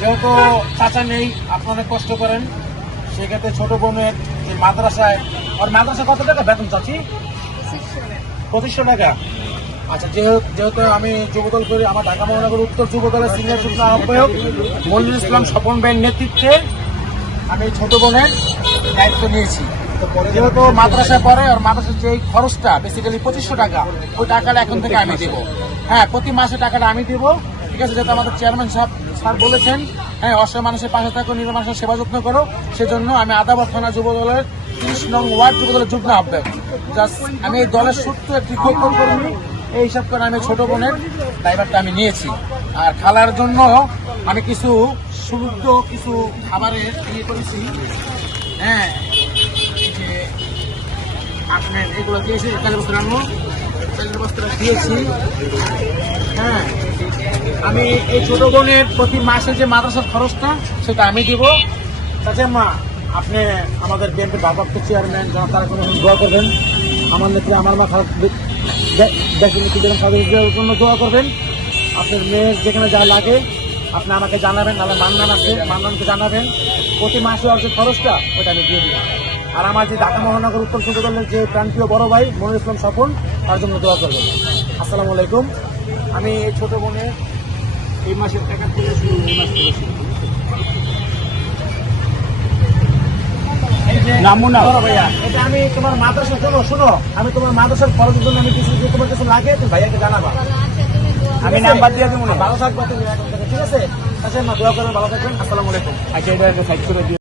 যেহেতু চাচা নেই, আপনাদের কষ্ট করেন, সেক্ষেত্রে ছোট বোনের যে মাদ্রাসায়, আর মাদ্রাসা কত টাকা বেতন চাচ্ছি? 2500 টাকা। আচ্ছা, যেহেতু আমি যুবদল করি, আমার ঢাকা মহানগর উত্তর যুবদলের সিনিয়র যুগ্ম আহ্বায়ক মনিরুল ইসলাম স্বপন ভাইয়ের নেতৃত্বে আমি ছোট বোনের দায়িত্ব নিয়েছি। যেহেতু মাদ্রাসায় পড়ে, আর মাদ্রাসার যে খরচটা বেসিক্যালি 2500 টাকা, ওই টাকাটা এখন থেকে আমি দেবো। হ্যাঁ, প্রতি মাসে টাকাটা আমি দেবো, ঠিক আছে? যেহেতু আমাদের চেয়ারম্যান স্যার বলেছেন, হ্যাঁ, অসহায় মানুষের পাশে থাকো, নিরীহ মানুষের সেবা যত্ন করো, সেজন্য আমি আদাবর থানা যুবদলের 30 নং ওয়ার্ড যুবদলের যুগ্ম আহ্বায়ক। জাস্ট আমি এই দলের সূত্র একটি কল্পন করিনি, এই হিসাব করে আমি ছোট বোনের ড্রাইভারটা আমি নিয়েছি। আর খালার জন্য আমি কিছু শুদ্ধ কিছু খাবারের ইয়ে করেছি। হ্যাঁ, যে আপনার এগুলো দিয়েছি, বস্ত্র দিয়েছি। হ্যাঁ, আমি এই ছোট বোনের প্রতি মাসে যে মাদ্রাসার খরচটা সেটা আমি দিব। তাছাড়া মা, আপনি আমাদের বিএনপির ভারপ্রাপ্ত চেয়ারম্যান যারা, তারা কোনো দোয়া করবেন। আমার নেত্রী আমার মা খারাপ দেশের নীতি দেবেন, তাদের জন্য দোয়া করবেন। আপনার মেয়ের যেখানে যা লাগে আপনি আমাকে জানাবেন, নাহলে মান্নান আছে, মান্নানকে জানাবেন। প্রতি মাসে ওর যে খরচটা ওটা আমি দিয়ে দিলাম। আর আমার যে ঢাকা মহানগর উত্তর যুবদলের যে প্রান্তীয় বড় ভাই মনিরুল ইসলাম স্বপন, তার জন্য দোয়া করবেন। আসসালামু আলাইকুম। আমি এই ছোট বোনের এই মাসের টাকা তুলে শুরু, এই মাস থেকে শুরু। ভাইয়া, এটা আমি তোমার মাদ্রাসার জন্য, শুনো, আমি তোমার মাদ্রাসার খরচের জন্য আমি কিছু, তোমার কিছু লাগে তুমি ভাইয়াকে জানাবা, আমি নাম্বার দিয়ে দেবো। ভালো থাকবো তুমি এখন থেকে, ঠিক আছে? আচ্ছা, দোয়া করবেন, ভালো থাকবেন। আসসালামু আলাইকুম। আচ্ছা, এটা সাইড করে দিও।